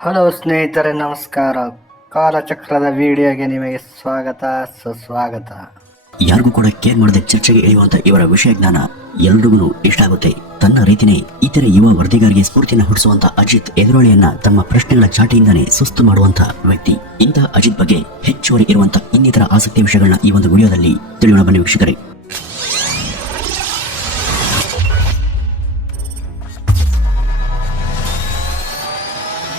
Hello ಸ್ನೇಹಿತರೆ, ನಮಸ್ಕಾರ. ಕಾಲಚಕ್ರದ ವಿಡಿಯೋಗೆ ನಿಮಗೆ ಸ್ವಾಗತ, ಸುಸ್ವಾಗತ. ಯಾರಿಗೂ ಕೂಡ ಕೇರ್ ಮಾಡದೆ ಚರ್ಚೆಗೆ ಇಳಿಯುವಂತ ಇವರ ವಿಷಯ ಜ್ಞಾನ ಎಲ್ರಿಗೂ ಇಷ್ಟ ಆಗುತ್ತೆ. ತನ್ನ ರೀತಿನೇ ಇತರೆ ಯುವ ವರದಿಗಾರಿಗೆ ಸ್ಫೂರ್ತಿಯನ್ನು ಹುಟ್ಟಿಸುವಂತ ಅಜಿತ್ ಎದುರಾಳಿಯನ್ನ ತಮ್ಮ ಪ್ರಶ್ನೆಗಳ ಚಾಟಿಯಿಂದಾನೇ ಸುಸ್ತು ಮಾಡುವಂತ ವ್ಯಕ್ತಿ. ಇಂತಹ ಅಜಿತ್ ಬಗ್ಗೆ ಹೆಚ್ಚುವರಿ ಇರುವಂತ ಇನ್ನಿತರ ಆಸಕ್ತಿ ವಿಷಯಗಳನ್ನ ಈ ಒಂದು ವಿಡಿಯೋದಲ್ಲಿ ತಿಳಿಯೋಣ ಬನ್ನಿ ವೀಕ್ಷಕರೇ.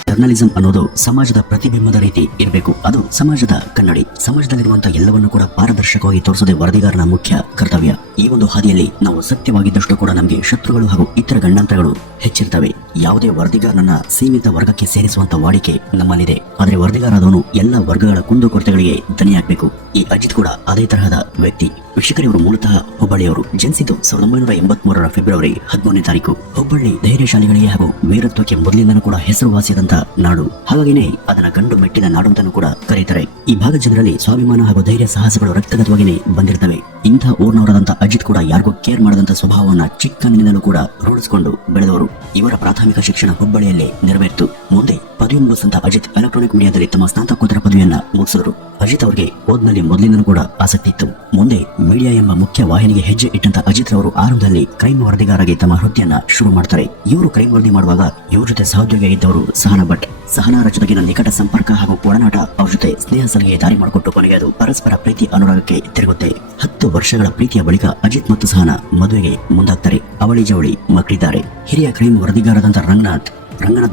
ಜರ್ನಲಿಸಂ ಅನ್ನೋದು ಸಮಾಜದ ಪ್ರತಿಬಿಂಬದ ರೀತಿ ಇರಬೇಕು. ಅದು ಸಮಾಜದ ಕನ್ನಡಿ. ಸಮಾಜದಲ್ಲಿರುವಂತಹ ಎಲ್ಲವನ್ನೂ ಕೂಡ ಪಾರದರ್ಶಕವಾಗಿ ತೋರಿಸೋದೇ ವರದಿಗಾರನ ಮುಖ್ಯ ಕರ್ತವ್ಯ. ಈ ಒಂದು ಹಾದಿಯಲ್ಲಿ ನಾವು ಸತ್ಯವಾಗಿದ್ದಷ್ಟು ಕೂಡ ನಮಗೆ ಶತ್ರುಗಳು ಹಾಗೂ ಇತರ ಗಂಡಾಂತರಗಳು ಹೆಚ್ಚಿರ್ತವೆ. ಯಾವುದೇ ವರದಿಗಾರನನ್ನ ಸೀಮಿತ ವರ್ಗಕ್ಕೆ ಸೇರಿಸುವಂತ ವಾಡಿಕೆ ನಮ್ಮಲ್ಲಿದೆ. ಆದರೆ ವರದಿಗಾರದವನು ಎಲ್ಲ ವರ್ಗಗಳ ಕುಂದುಕೊರತೆಗಳಿಗೆ ದನಿಯಾಗಬೇಕು. ಈ ಅಜಿತ್ ಕೂಡ ಅದೇ ತರಹದ ವ್ಯಕ್ತಿ. ವೀಕ್ಷಕರಿವರು ಮೂಲತಃ ಹುಬ್ಬಳ್ಳಿಯವರು. ಜನಿಸಿದ್ದು 1983 ಫೆಬ್ರವರಿ 13ನೇ ತಾರೀಕು. ಹುಬ್ಬಳ್ಳಿ ಧೈರ್ಯಶಾಲಿಗಳಿಗೆ ಹಾಗೂ ವೀರತ್ವಕ್ಕೆ ಮೊದಲಿಂದನೂ ಕೂಡ ಹೆಸರುವಾಸಿಯಾದಂತ ನಾಡು. ಹಾಗಾಗಿನೇ ಅದನ್ನ ಕಂಡು ಮೆಟ್ಟಿದ ನಾಡು ಅಂತಾನೂ ಕೂಡ ಕರೀತಾರೆ. ಈ ಭಾಗದ ಜನರಲ್ಲಿ ಸ್ವಾಭಿಮಾನ ಹಾಗೂ ಧೈರ್ಯ ಸಾಹಸಗಳು ರಕ್ತಗತವಾಗಿಯೇ ಬಂದಿರ್ತವೆ. ಇಂಥ ಊರ್ನವರಾದಂತ ಅಜಿತ್ ಕೂಡ ಯಾರಿಗೂ ಕೇರ್ ಮಾಡದಂತ ಸ್ವಭಾವವನ್ನ ಚಿಕ್ಕಂದಿನಿಂದಲೂ ಕೂಡ ರೂಢಿಸಿಕೊಂಡು ಬೆಳೆದವರು. ಇವರ ಪ್ರಾಥಮಿಕ ಶಿಕ್ಷಣ ಹುಬ್ಬಳ್ಳಿಯಲ್ಲೇ ನೆರವೇರಿತು. ಮುಂದೆ ಪದವಿ ಮುಗಿಸಂತ ಅಜಿತ್ ಎಲೆಕ್ಟ್ರಾನಿಕ್ ಮೀಡಿಯಾದಲ್ಲಿ ತಮ್ಮ ಸ್ನಾತಕೋತ್ತರ ಪದವಿಯನ್ನ ಮುಗಿಸಿದರು. ಅಜಿತ್ ಅವರಿಗೆ ಓದ್ನಲ್ಲಿ ಮೊದಲಿಂದನೂ ಕೂಡ ಆಸಕ್ತಿ ಇತ್ತು. ಮುಂದೆ ಮೀಡಿಯಾ ಎಂಬ ಮುಖ್ಯ ವಾಹಿನಿಗೆ ಹೆಜ್ಜೆ ಇಟ್ಟಂತ ಅಜಿತ್ ರವರು ಆರಂಭದಲ್ಲಿ ಕ್ರೈಮ್ ವರದಿಗಾರರಾಗಿ ತಮ್ಮ ವೃತ್ತಿಯನ್ನ ಶುರು ಮಾಡ್ತಾರೆ. ಇವರು ಕ್ರೈಮ್ ವರದಿ ಮಾಡುವಾಗ ಇವ್ರ ಜೊತೆ ಸಹೋದ್ಯೋಗಿಯಾಗಿದ್ದವರು ಸಹನಾ ಭಟ್. ಸಹನಾರ ಜೊತೆಗಿನ ನಿಕಟ ಸಂಪರ್ಕ ಹಾಗೂ ಒಡನಾಟ ಅವ್ರ ಜೊತೆ ಸ್ನೇಹ ಸಲಹೆ ದಾರಿ ಮಾಡಿಕೊಟ್ಟು ಕೊನೆಗೆ ಅದು ಪರಸ್ಪರ ಪ್ರೀತಿ ಅನುರಾಗಕ್ಕೆ ತಿರುಗುತ್ತೆ. 10 ವರ್ಷಗಳ ಪ್ರೀತಿಯ ಬಳಿಕ ಅಜಿತ್ ಮತ್ತು ಸಹನಾ ಮದುವೆಗೆ ಮುಂದಾಗ್ತಾರೆ. ಅವಳಿ ಜವಳಿ ಮಕ್ಕಳಿದ್ದಾರೆ. ಹಿರಿಯ ಕ್ರೈಮ್ ವರದಿಗಾರರಾದಂತ ರಂಗನಾಥ್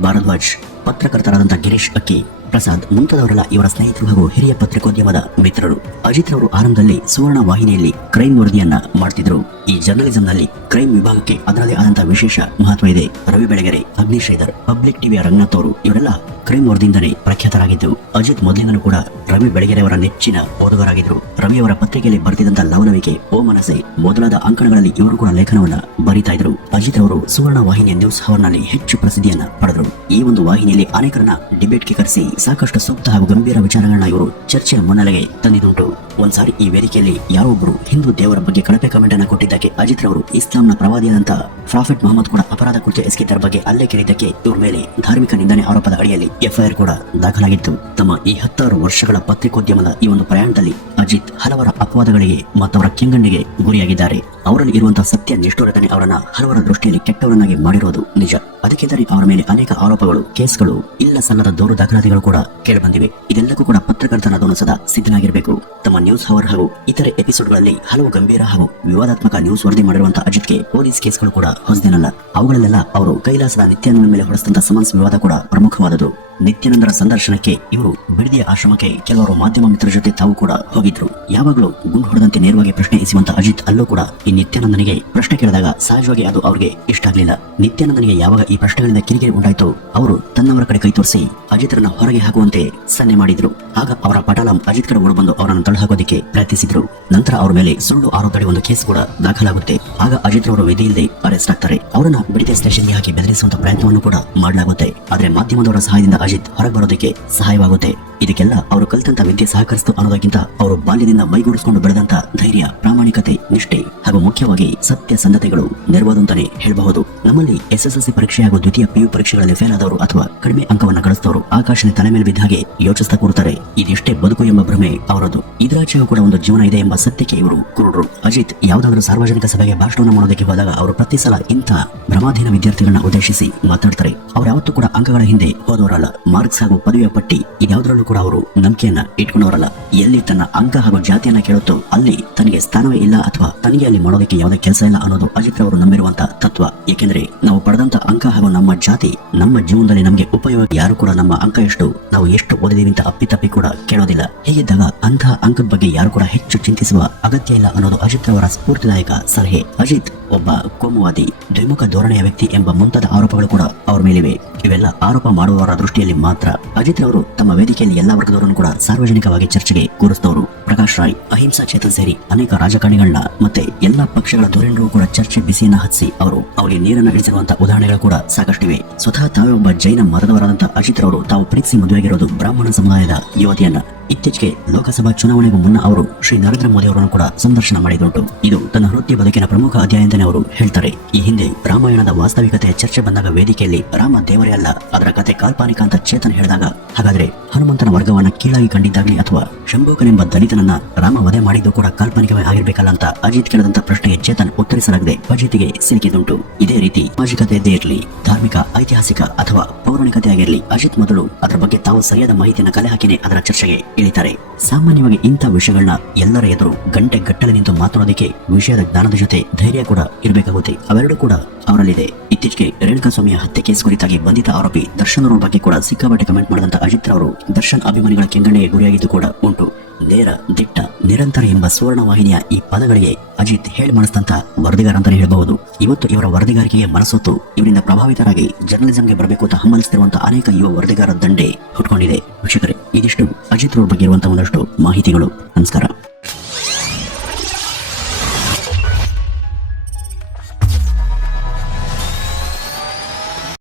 ಭಾರದ್ವಾಜ್, ಪತ್ರಕರ್ತರಾದಂತಹ ಗಿರೀಶ್ ಅಕ್ಕಿ, ಪ್ರಸಾದ್ ಮುಂತಾದವರೆಲ್ಲ ಇವರ ಸ್ನೇಹಿತರು ಹಾಗೂ ಹಿರಿಯ ಪತ್ರಿಕೋದ್ಯಮದ ಮಿತ್ರರು. ಅಜಿತ್ ರವರು ಆರಂಭದಲ್ಲಿ ಸುವರ್ಣ ವಾಹಿನಿಯಲ್ಲಿ ಕ್ರೈಮ್ ವರದಿಯನ್ನ ಮಾಡ್ತಿದ್ರು. ಈ ಜರ್ನಲಿಸಂನಲ್ಲಿ ಕ್ರೈಮ್ ವಿಭಾಗಕ್ಕೆ ಅದರದೇ ಆದಂತಹ ವಿಶೇಷ ಮಹತ್ವ ಇದೆ. ರವಿ ಬೆಳಗೆರೆ, ಅಗ್ನಿಶ್ರೀಧರ್, ಪಬ್ಲಿಕ್ ಟಿವಿಯ ರಂಗನಾಥ್ ಅವರು ಇವರೆಲ್ಲ ಕ್ರೈಮ್ ವರದಿಯಿಂದಲೇ ಪ್ರಖ್ಯಾತರಾಗಿದ್ದು. ಅಜಿತ್ ಮೊದಲಿಂದನೂ ಕೂಡ ರವಿ ಬೆಳಗೆರೆ ಅವರ ನೆಚ್ಚಿನ ಓದುಗರಾಗಿದ್ರು. ರವಿ ಅವರ ಪತ್ರಿಕೆಯಲ್ಲಿ ಬರೆದಿದ್ದಂತ ಲವಲವಿಕೆ, ಓ ಮನಸೆ ಮೊದಲಾದ ಅಂಕಣಗಳಲ್ಲಿ ಇವರು ಕೂಡ ಲೇಖನವನ್ನ ಬರೀತಾ ಇದ್ರು. ಅಜಿತ್ ಅವರು ಸುವರ್ಣ ವಾಹಿನಿಯ ನ್ಯೂಸ್ ಅವರ್ ನಲ್ಲಿ ಹೆಚ್ಚು ಪ್ರಸಿದ್ಧಿಯನ್ನ ಪಡೆದರು. ಈ ಒಂದು ವಾಹಿನಿಯಲ್ಲಿ ಅನೇಕರನ್ನ ಡಿಬೇಟ್ಗೆ ಕರೆಸಿ ಸಾಕಷ್ಟು ಸೂಕ್ತ ಹಾಗೂ ಗಂಭೀರ ವಿಚಾರಗಳನ್ನ ಇವರು ಚರ್ಚೆಯ ಮುನ್ನೆಲೆಗೆ ತಂದಿದ್ದುಂಟು. ಒಂದ್ಸಾರಿ ಈ ವೇದಿಕೆಯಲ್ಲಿ ಯಾರೊಬ್ಬರು ಹಿಂದೂ ದೇವರ ಬಗ್ಗೆ ಕಳಪೆ ಕಮೆಂಟ್ ಅನ್ನ ಕೊಟ್ಟಿದ್ದಕ್ಕೆ ಅಜಿತ್ ರವರು ಇಸ್ಲಾಂನ ಪ್ರವಾದಿಯಾದಂತ ಪ್ರಾಫೆಟ್ ಮೊಹಮ್ಮದ್ ಕೂಡ ಅಪರಾಧ ಕೃತ್ಯ ಎಸಗಿದ್ದರ ಬಗ್ಗೆ ಅಲ್ಲೇ ಕೇಳಿದ್ದಕ್ಕೆ ಇವ್ರ ಮೇಲೆ ಧಾರ್ಮಿಕ ನಿಂದನೆ ಆರೋಪದ ಅಡಿಯಲ್ಲಿ ಎಫ್ಐಆರ್ ಕೂಡ ದಾಖಲಾಗಿತ್ತು. ತಮ್ಮ ಈ 16 ವರ್ಷಗಳ ಪತ್ರಿಕೋದ್ಯಮದ ಈ ಒಂದು ಪ್ರಯಾಣದಲ್ಲಿ ಅಜಿತ್ ಹಲವರ ಅಪವಾದಗಳಿಗೆ ಮತ್ತವರ ಕೆಂಗಣ್ಣಿಗೆ ಗುರಿಯಾಗಿದ್ದಾರೆ. ಅವರಲ್ಲಿ ಇರುವಂತಹ ಸತ್ಯ ನಿಷ್ಠುರತನೆ ಅವರನ್ನ ಹಲವರ ದೃಷ್ಟಿಯಲ್ಲಿ ಕೆಟ್ಟವರನ್ನಾಗಿ ಮಾಡಿರುವುದು ನಿಜ. ಅದಕ್ಕೆಂದರೆ ಅವರ ಮೇಲೆ ಅನೇಕ ಆರೋಪಗಳು, ಕೇಸ್ಗಳು, ಇಲ್ಲ ಸಲ್ಲದ ದೂರು ದಾಖಲಾತಿಗಳು ಕೂಡ ಕೇಳಿಬಂದಿವೆ. ಇದೆಲ್ಲಕ್ಕೂ ಕೂಡ ಪತ್ರಕರ್ತನಾದವನು ಸದಾ ಸಿದ್ಧನಾಗಿರಬೇಕು. ತಮ್ಮ ನ್ಯೂಸ್ ಅವರ್ ಹಾಗೂ ಇತರೆ ಎಪಿಸೋಡ್ಗಳಲ್ಲಿ ಹಲವು ಗಂಭೀರ ಹಾಗೂ ವಿವಾದಾತ್ಮಕ ನ್ಯೂಸ್ ವರದಿ ಮಾಡಿರುವಂತಹ ಅಜಿತ್ಗೆ ಪೊಲೀಸ್ ಕೇಸ್ಗಳು ಕೂಡ ಹೊಸದೇನಲ್ಲ. ಅವುಗಳಲ್ಲೆಲ್ಲ ಅವರು ಕೈಲಾಸದ ನಿತ್ಯಾನಂದನ ಮೇಲೆ ಹೊರಸ್ತಂತ ಸಮನ್ಸ್ ವಿವಾದ ಕೂಡ ಪ್ರಮುಖವಾದದ್ದು. ನಿತ್ಯಾನಂದರ ಸಂದರ್ಶನಕ್ಕೆ ಇವರು ಬಿಡದಿಯ ಆಶ್ರಮಕ್ಕೆ ಕೆಲವರು ಮಾಧ್ಯಮ ಮಿತ್ರರ ಜೊತೆ ತಾವು ಕೂಡ ಹೋಗಿದ್ರು. ಯಾವಾಗಲೂ ಗುಂಡು ಹೊಡೆದಂತೆ ನೇರವಾಗಿ ಪ್ರಶ್ನೆ ಎಸೆಯುವಂತ ಅಜಿತ್ ಅಲ್ಲೂ ಕೂಡ ಈ ನಿತ್ಯಾನಂದನಿಗೆ ಪ್ರಶ್ನೆ ಕೇಳಿದಾಗ ಸಹಜವಾಗಿ ಅದು ಅವರಿಗೆ ಇಷ್ಟ ಆಗಲಿಲ್ಲ. ನಿತ್ಯಾನಂದನಿಗೆ ಯಾವಾಗ ಈ ಪ್ರಶ್ನೆಗಳಿಂದ ಕಿರಿಕಿರಿ ಉಂಟಾಯಿತು, ಅವರು ತನ್ನವರ ಕಡೆ ಕೈ ತೋರಿಸಿ ಅಜಿತ್ರನ್ನ ಹೊರಗೆ ಹಾಕುವಂತೆ ಸನ್ನೆ ಮಾಡಿದ್ರು. ಆಗ ಅವರ ಪಟಾಲ ಅಜಿತ್ ಕಡೆ ಓಡಬಂದು ಅವರನ್ನು ತಳ್ಳಹಾಕೋದಿಕ್ಕೆ ಪ್ರಯತ್ನಿಸಿದ್ರು. ನಂತರ ಅವರ ಮೇಲೆ ಸುಳ್ಳು ಆರೋಪಡಿ ಒಂದು ಕೇಸ್ ಕೂಡ ದಾಖಲಾಗುತ್ತೆ. ಆಗ ಅಜಿತ್ ರವರು ವಿಧಿ ಇಲ್ಲದೆ ಅರೆಸ್ಟ್ ಆಗ್ತಾರೆ. ಅವರನ್ನ ಬಿಡದೆ ಸ್ಟೇಷನ್ಗೆ ಹಾಕಿ ಬೆದರಿಸುವಂತ ಪ್ರಯತ್ನವನ್ನು ಕೂಡ ಮಾಡಲಾಗುತ್ತೆ. ಆದ್ರೆ ಮಾಧ್ಯಮದವರ ಸಹಾಯದಿಂದ ಅಜಿತ್ ಹೊರಗೆ ಬರೋದಕ್ಕೆ ಸಹಾಯವಾಗುತ್ತೆ. ಇದಕ್ಕೆಲ್ಲ ಅವರು ಕಲಿತಂತ ವಿದ್ಯೆ ಸಹಕರಿಸಿತು ಅನ್ನೋದಕ್ಕಿಂತ ಅವರು ಬಾಲ್ಯದಿಂದ ಮೈಗೂಡಿಸಿಕೊಂಡು ಬೆಳೆದಂತ ಧೈರ್ಯ, ಪ್ರಾಮಾಣಿಕತೆ, ನಿಷ್ಠೆ ಹಾಗೂ ಮುಖ್ಯವಾಗಿ ಸತ್ಯಸಂಧತೆಗಳು ನೆರವಾದು ಅಂತಾನೆ ಹೇಳಬಹುದು. ನಮ್ಮಲ್ಲಿ SSLC ಪರೀಕ್ಷೆ ಹಾಗೂ ದ್ವಿತೀಯ PU ಪರೀಕ್ಷೆಗಳಲ್ಲಿ ಫೇಲ್ ಆದವರು ಅಥವಾ ಕಡಿಮೆ ಅಂಕವನ್ನ ಗಳಿಸಿದವರು ಆಕಾಶನ ತಲೆ ಮೇಲೆ ಬಿದ್ದ ಹಾಗೆ ಯೋಚಿಸ್ತಾ ಕೂರುತ್ತಾರೆ. ಇದಿಷ್ಟೇ ಬದುಕು ಎಂಬ ಭ್ರಮೆ ಅವರದು. ಇದರಾಚೆಯೂ ಕೂಡ ಒಂದು ಜೀವನ ಇದೆ ಎಂಬ ಸತ್ಯಕ್ಕೆ ಇವರು ಕುರುಡ್ರು. ಅಜಿತ್ ಯಾವುದಾದ್ರೂ ಸಾರ್ವಜನಿಕ ಸಭೆಗೆ ಭಾಷಣವನ್ನು ಮಾಡೋದಕ್ಕೆ ಹೋದಾಗ ಅವರು ಪ್ರತಿ ಸಲ ಇಂಥ ಭ್ರಮಾಧೀನ ವಿದ್ಯಾರ್ಥಿಗಳನ್ನ ಉದ್ದೇಶಿಸಿ ಮಾತಾಡ್ತಾರೆ. ಅವರು ಯಾವತ್ತೂ ಕೂಡ ಅಂಕಗಳ ಹಿಂದೆ ಹೋದವರಲ್ಲ. ಮಾರ್ಕ್ಸ್ ಹಾಗೂ ಪದವಿಯ ಪಟ್ಟಿ ಇದ್ಯಾವುದರಲ್ಲೂ ಕೂಡ ಅವರು ನಂಬಿಕೆಯನ್ನ ಇಟ್ಕೊಂಡವರಲ್ಲ. ಎಲ್ಲಿ ತನ್ನ ಅಂಕ ಹಾಗೂ ಜಾತಿಯನ್ನ ಕೇಳುತ್ತೋ ಅಲ್ಲಿ ತನಗೆ ಸ್ಥಾನವೇ ಇಲ್ಲ ಅಥವಾ ತನಗೆ ಅಲ್ಲಿ ಮಾಡೋದಕ್ಕೆ ಯಾವುದೇ ಕೆಲಸ ಇಲ್ಲ ಅನ್ನೋದು ಅಜಿತ್ ಅವರು ನಂಬಿರುವಂತ ತತ್ವ. ಏಕೆಂದ್ರೆ ನಾವು ಪಡೆದಂತ ಅಂಕ ಹಾಗೂ ನಮ್ಮ ಜಾತಿ ನಮ್ಮ ಜೀವನದಲ್ಲಿ ನಮಗೆ ಉಪಯೋಗ. ಯಾರು ಕೂಡ ನಮ್ಮ ಅಂಕ ಎಷ್ಟು, ನಾವು ಎಷ್ಟು ಓದಿದೀವಿ ಅಂತ ಅಪ್ಪಿತಪ್ಪಿ ಕೂಡ ಕೇಳೋದಿಲ್ಲ. ಹೀಗಿದ್ದಾಗ ಅಂತಹ ಅಂಕದ ಬಗ್ಗೆ ಯಾರು ಕೂಡ ಹೆಚ್ಚು ಚಿಂತಿಸುವ ಅಗತ್ಯ ಇಲ್ಲ ಅನ್ನೋದು ಅಜಿತ್ ಅವರ ಸ್ಫೂರ್ತಿದಾಯಕ ಸಲಹೆ. ಅಜಿತ್ ಒಬ್ಬ ಕೋಮುವಾದಿ, ದ್ವಿಮುಖ ಧೋರಣೆಯ ವ್ಯಕ್ತಿ ಎಂಬ ಮುಂತಾದ ಆರೋಪಗಳು ಕೂಡ ಅವರ ಮೇಲಿವೆ. ಇವೆಲ್ಲ ಆರೋಪ ಮಾಡುವವರ ದೃಷ್ಟಿಯಲ್ಲಿ ಮಾತ್ರ. ಅಜಿತ್ ಅವರು ತಮ್ಮ ವೇದಿಕೆಯಲ್ಲಿ ಎಲ್ಲಾ ವರ್ಗದವರನ್ನು ಕೂಡ ಸಾರ್ವಜನಿಕವಾಗಿ ಚರ್ಚೆಗೆ ಕೂರಿಸಿದವರು. ಪ್ರಕಾಶ್ ರಾಯ್, ಅಹಿಂಸಾ ಚೇತನ್ ಸೇರಿ ಅನೇಕ ರಾಜಕಾರಣಿಗಳನ್ನ ಮತ್ತೆ ಎಲ್ಲಾ ಪಕ್ಷಗಳ ಧೋರಣೆಗಳು ಕೂಡ ಚರ್ಚೆ ಬಿಸಿಯನ್ನ ಹಚ್ಚಿ ಅವರು ಅವರಿಗೆ ನೀರನ್ನ ಇಳಿಸಿರುವಂತಹ ಉದಾಹರಣೆಗಳು ಕೂಡ ಸಾಕಷ್ಟಿವೆ. ಸ್ವತಃ ತಾವೇ ಒಬ್ಬ ಜೈನ ಮತದವರಾದಂತಹ ಅಜಿತ್ ಅವರು ತಾವು ಪ್ರೀತಿಸಿ ಮದುವೆಯಾಗಿರೋದು ಬ್ರಾಹ್ಮಣ ಸಮುದಾಯದ ಯುವತಿಯನ್ನ. ಇತ್ತೀಚೆಗೆ ಲೋಕಸಭಾ ಚುನಾವಣೆಗೂ ಮುನ್ನ ಅವರು ಶ್ರೀ ನರೇಂದ್ರ ಮೋದಿ ಅವರನ್ನು ಕೂಡ ಸಂದರ್ಶನ ಮಾಡಿದುಂಟು. ಇದು ತನ್ನ ವೃತ್ತಿ ಬದುಕಿನ ಪ್ರಮುಖ ಅಧ್ಯಾಯ ಎಂದೇ ಅವರು ಹೇಳ್ತಾರೆ. ಈ ಹಿಂದೆ ರಾಮಾಯಣದ ವಾಸ್ತವಿಕತೆಯ ಚರ್ಚೆ ಬಂದಾಗ ವೇದಿಕೆಯಲ್ಲಿ ರಾಮ ದೇವರೇ ಅಲ್ಲ, ಅದರ ಕತೆ ಕಾಲ್ಪನಿಕ ಅಂತ ಚೇತನ್ ಹೇಳಿದಾಗ, ಹಾಗಾದ್ರೆ ಹನುಮಂತನ ವರ್ಗವನ್ನ ಕೀಳಾಗಿ ಕಂಡಿದ್ದಾಗ್ಲಿ ಅಥವಾ ಶಂಭೂಕನೆಂಬ ದಲಿತನನ್ನ ರಾಮ ವಧೆ ಮಾಡಿದ್ದು ಕೂಡ ಕಾಲ್ಪನಿಕವೇ ಆಗಿರ್ಬೇಕಲ್ಲ ಅಂತ ಅಜಿತ್ ಕೇಳಿದಂತ ಪ್ರಶ್ನೆಗೆ ಚೇತನ್ ಉತ್ತರಿಸಲಾಗದೆ ಫಜೀತಿಗೆ ಸಿಲುಕಿದುಂಟು. ಇದೇ ರೀತಿ ಸಾಮಾಜಿಕತೆ ಇರಲಿ, ಧಾರ್ಮಿಕ, ಐತಿಹಾಸಿಕ ಅಥವಾ ಪೌರಾಣಿಕತೆ ಆಗಿರಲಿ, ಅಜಿತ್ ಮೊದಲು ಅದರ ಬಗ್ಗೆ ತಾವು ಸರಿಯಾದ ಮಾಹಿತಿಯನ್ನು ಕಲೆ ಹಾಕಿನೇ ಅದರ ಚರ್ಚೆಗೆ ಇಳಿತಾರೆ. ಸಾಮಾನ್ಯವಾಗಿ ಇಂಥ ವಿಷಯಗಳನ್ನ ಎಲ್ಲರ ಎದುರು ಗಂಟೆ ಗಟ್ಟಲೆ ನಿಂತು ಮಾತನಾಡೋದಕ್ಕೆ ವಿಷಯದ ಜ್ಞಾನದ ಜೊತೆ ಧೈರ್ಯ ಕೂಡ ಇರಬೇಕಾಗುತ್ತೆ. ಅವೆರಡೂ ಕೂಡ ಅವರಲ್ಲಿದೆ. ಇತ್ತೀಚೆಗೆ ರೇಣುಕಾಸ್ವಾಮಿಯ ಹತ್ಯೆ ಕೇಸ್ ಕುರಿತಾಗಿ ಬಂಧಿತ ಆರೋಪಿ ದರ್ಶನ್ ಅವರ ಬಗ್ಗೆ ಕೂಡ ಸಿಕ್ಕಾಪಟ್ಟೆ ಕಮೆಂಟ್ ಮಾಡಿದಂತ ಅಜಿತ್ ಅವರು ದರ್ಶನ್ ಅಭಿಮಾನಿಗಳ ಕೆಂಗಣ್ಣಿಗೆ ಗುರಿಯಾಗಿದ್ದು ಕೂಡ ಉಂಟು. ನೇರ, ದಿಟ್ಟ, ನಿರಂತರ ಎಂಬ ಸುವರ್ಣ ವಾಹಿನಿಯ ಈ ಪದಗಳಿಗೆ ಅಜಿತ್ ಹೇಳಿ ಮಾಡಿಸಿದಂತ ವರದಿಗಾರ ಅಂತಾನೆ ಹೇಳಬಹುದು. ಇವತ್ತು ಇವರ ವರದಿಗಾರಿಕೆಗೆ ಮನಸೊತ್ತು ಇವರಿಂದ ಪ್ರಭಾವಿತರಾಗಿ ಜರ್ನಲಿಸಂಗೆ ಬರಬೇಕು ಅಂತ ಹಮ್ಮಲಿಸುತ್ತಿರುವಂತಹ ಅನೇಕ ಯುವ ವರದಿಗಾರ ದಂಡೆ ಹುಟ್ಕೊಂಡಿದೆ. ವೀಕ್ಷಕರೇ, ಇದಿಷ್ಟು ಅಜಿತ್ ಅವರ ಬಗ್ಗೆ ಇರುವಂತಹ ಒಂದಷ್ಟು ಮಾಹಿತಿಗಳು. ನಮಸ್ಕಾರ.